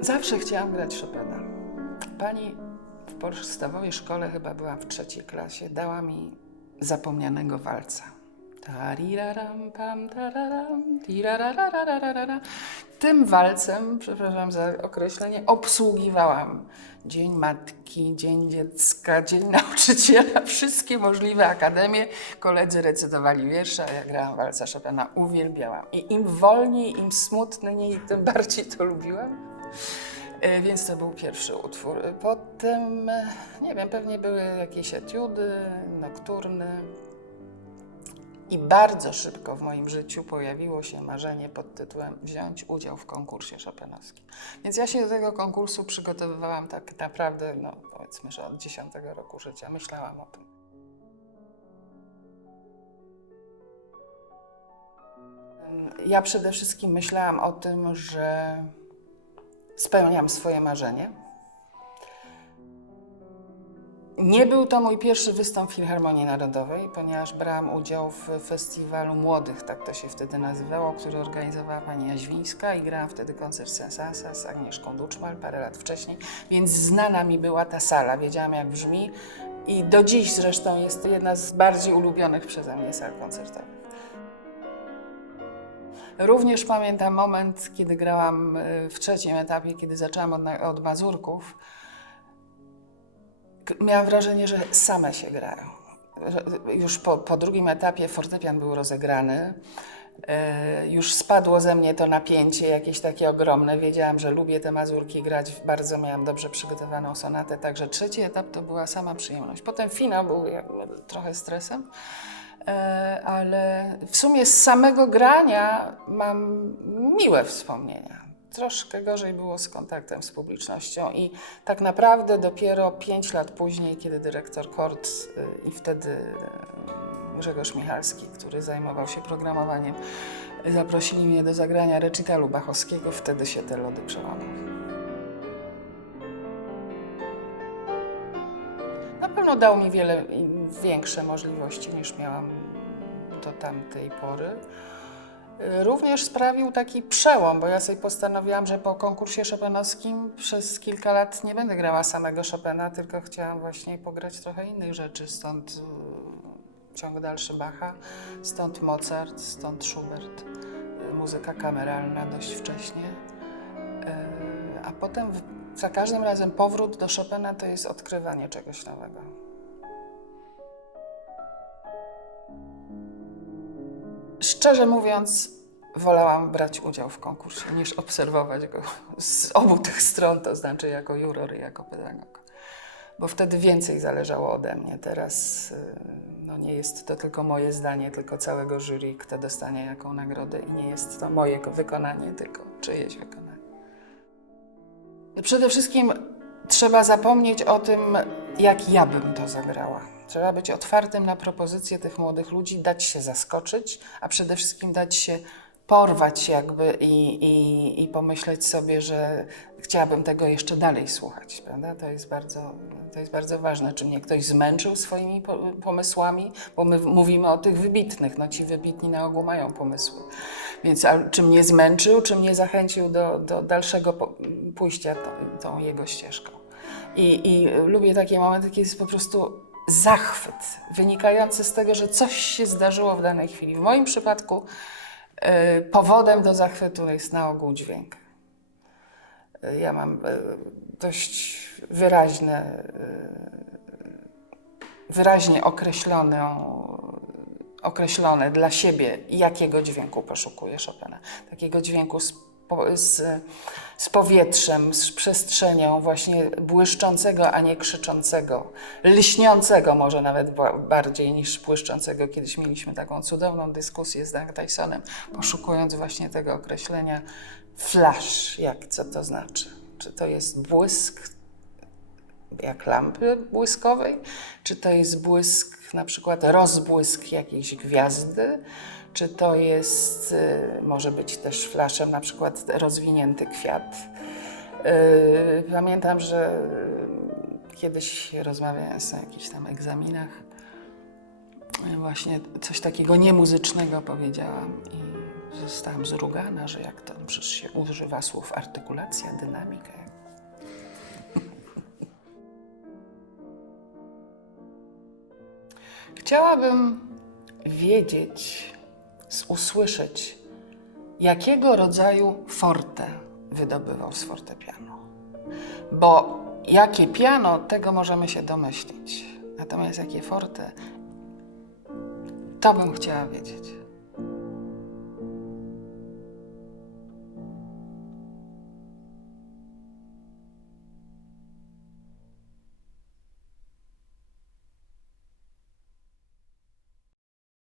Zawsze chciałam grać Chopina. Pani w podstawowej szkole, chyba byłam w 3. klasie, dała mi zapomnianego walca. Tariraram, pam, tararam, tirararararara. Tym walcem, przepraszam za określenie, obsługiwałam Dzień Matki, Dzień Dziecka, Dzień Nauczyciela, wszystkie możliwe akademie. Koledzy recytowali wiersze, a ja grałam walca Chopina, uwielbiałam. I im wolniej, im smutniej, tym bardziej to lubiłam. Więc to był pierwszy utwór. Potem, nie wiem, pewnie były jakieś etiudy, nokturny. I bardzo szybko w moim życiu pojawiło się marzenie pod tytułem wziąć udział w konkursie chopinowskim. Więc ja się do tego konkursu przygotowywałam tak naprawdę, no powiedzmy, że od 10 roku życia. Myślałam o tym. Ja przede wszystkim myślałam o tym, że spełniam swoje marzenie. Nie był to mój pierwszy występ w Filharmonii Narodowej, ponieważ brałam udział w festiwalu młodych, tak to się wtedy nazywało, który organizowała pani Jaźwińska i grałam wtedy koncert Sensansa z Agnieszką Duczmal parę lat wcześniej, więc znana mi była ta sala, wiedziałam jak brzmi i do dziś zresztą jest jedna z bardziej ulubionych przeze mnie sal koncertowych. Również pamiętam moment, kiedy grałam w 3. etapie, kiedy zaczęłam od mazurków. Miałam wrażenie, że same się grają. Już po 2. etapie fortepian był rozegrany. Już spadło ze mnie to napięcie jakieś takie ogromne. Wiedziałam, że lubię te mazurki grać. Bardzo miałam dobrze przygotowaną sonatę, także 3. etap to była sama przyjemność. Potem finał był trochę stresem. Ale w sumie z samego grania mam miłe wspomnienia. Troszkę gorzej było z kontaktem z publicznością i tak naprawdę dopiero 5 lat później, kiedy dyrektor KORD i wtedy Grzegorz Michalski, który zajmował się programowaniem, zaprosili mnie do zagrania recitalu Bachowskiego, wtedy się te lody przełamały. Na pewno dał mi wiele większe możliwości niż miałam do tamtej pory. Również sprawił taki przełom, bo ja sobie postanowiłam, że po konkursie chopinowskim przez kilka lat nie będę grała samego Chopina, tylko chciałam właśnie pograć trochę innych rzeczy, stąd ciąg dalszy Bacha, stąd Mozart, stąd Schubert, muzyka kameralna dość wcześnie, a potem za każdym razem powrót do Chopina to jest odkrywanie czegoś nowego. Szczerze mówiąc, wolałam brać udział w konkursie, niż obserwować go z obu tych stron, to znaczy jako juror i jako pedagog. Bo wtedy więcej zależało ode mnie. Teraz no, nie jest to tylko moje zdanie, tylko całego jury, kto dostanie jaką nagrodę i nie jest to moje wykonanie, tylko czyjeś wykonanie. Przede wszystkim trzeba zapomnieć o tym, jak ja bym to zagrała. Trzeba być otwartym na propozycje tych młodych ludzi, dać się zaskoczyć, a przede wszystkim dać się porwać jakby i pomyśleć sobie, że chciałabym tego jeszcze dalej słuchać, prawda? To jest bardzo ważne. Czy mnie ktoś zmęczył swoimi pomysłami? Bo my mówimy o tych wybitnych, no ci wybitni na ogół mają pomysły. Więc czy mnie zmęczył, czy mnie zachęcił do dalszego pójścia tą jego ścieżką. I lubię takie momenty, kiedy jest po prostu zachwyt wynikający z tego, że coś się zdarzyło w danej chwili. W moim przypadku powodem do zachwytu jest na ogół dźwięk. Ja mam dość wyraźnie określone dla siebie, jakiego dźwięku poszukuję Chopina. Takiego dźwięku z powietrzem, z przestrzenią, właśnie błyszczącego, a nie krzyczącego, lśniącego może nawet bardziej niż błyszczącego. Kiedyś mieliśmy taką cudowną dyskusję z Dan Tysonem, poszukując właśnie tego określenia flash, co to znaczy. Czy to jest błysk jak lampy błyskowej, czy to jest błysk, na przykład rozbłysk jakiejś gwiazdy, czy to jest, może być też flaszem, na przykład rozwinięty kwiat. Pamiętam, że kiedyś rozmawiając na jakichś tam egzaminach, właśnie coś takiego niemuzycznego powiedziałam i Zostałam zrugana, że jak to przecież się używa słów artykulacja, dynamika. Chciałabym wiedzieć, usłyszeć, jakiego rodzaju forte wydobywał z fortepianu. Bo jakie piano, tego możemy się domyślić. Natomiast jakie forte, to bym chciała wiedzieć.